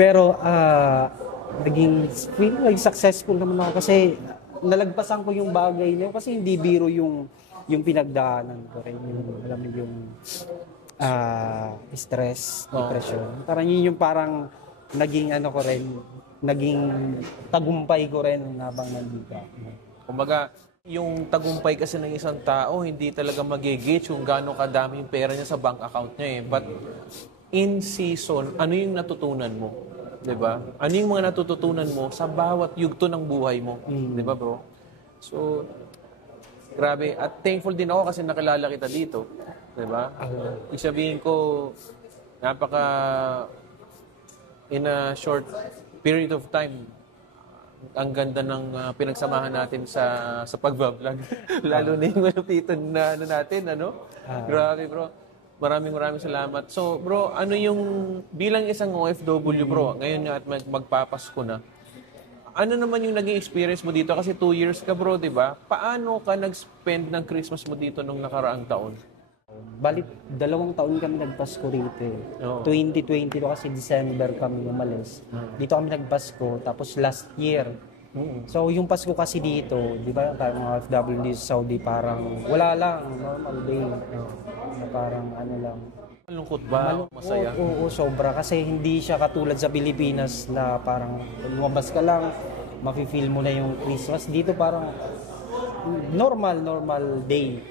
Pero naging successful naman ako kasi nalagpasan ko yung bagay niyo kasi hindi biro yung pinagdaanan ko rin yung alam mo yung stress, depression. Parang yun yung parang naging ano ko rin, naging tagumpay ko rin habang nandito. Kumbaga, yung tagumpay kasi ng isang tao, hindi talaga magigage kung gaano kadami yung pera niya sa bank account niya eh. But in season, ano yung natutunan mo? 'Di ba? Ano yung mga natututunan mo sa bawat yugto ng buhay mo? 'Di ba, bro? So, grabe. At thankful din ako kasi nakilala kita dito. 'Di ba? Ibig sabihin ko, napaka in a short period of time, ang ganda ng pinagsamahan natin sa pag-vlog. Lalo na yung malupitan na ano natin, ano? Grabe, bro. Maraming salamat. So, bro, ano yung bilang isang OFW, bro, ngayon nga at magpapasko na, ano naman yung naging experience mo dito? Kasi 2 years ka, bro, di ba? Paano ka nag-spend ng Christmas mo dito nung nakaraang taon? Bali, 2 taon kami nagpasko rito eh. 2022 kasi December kami umalis. Dito kami nagpasko, tapos last year. So yung Pasko kasi dito, di ba, tayo mga OFW dito sa Saudi, parang wala lang, normal day. Na parang ano lang. Malungkot ba? Masaya? Oo, sobra. Kasi hindi siya katulad sa Pilipinas na parang lumabas ka lang, mafe-feel mo na yung Christmas. Dito parang normal day.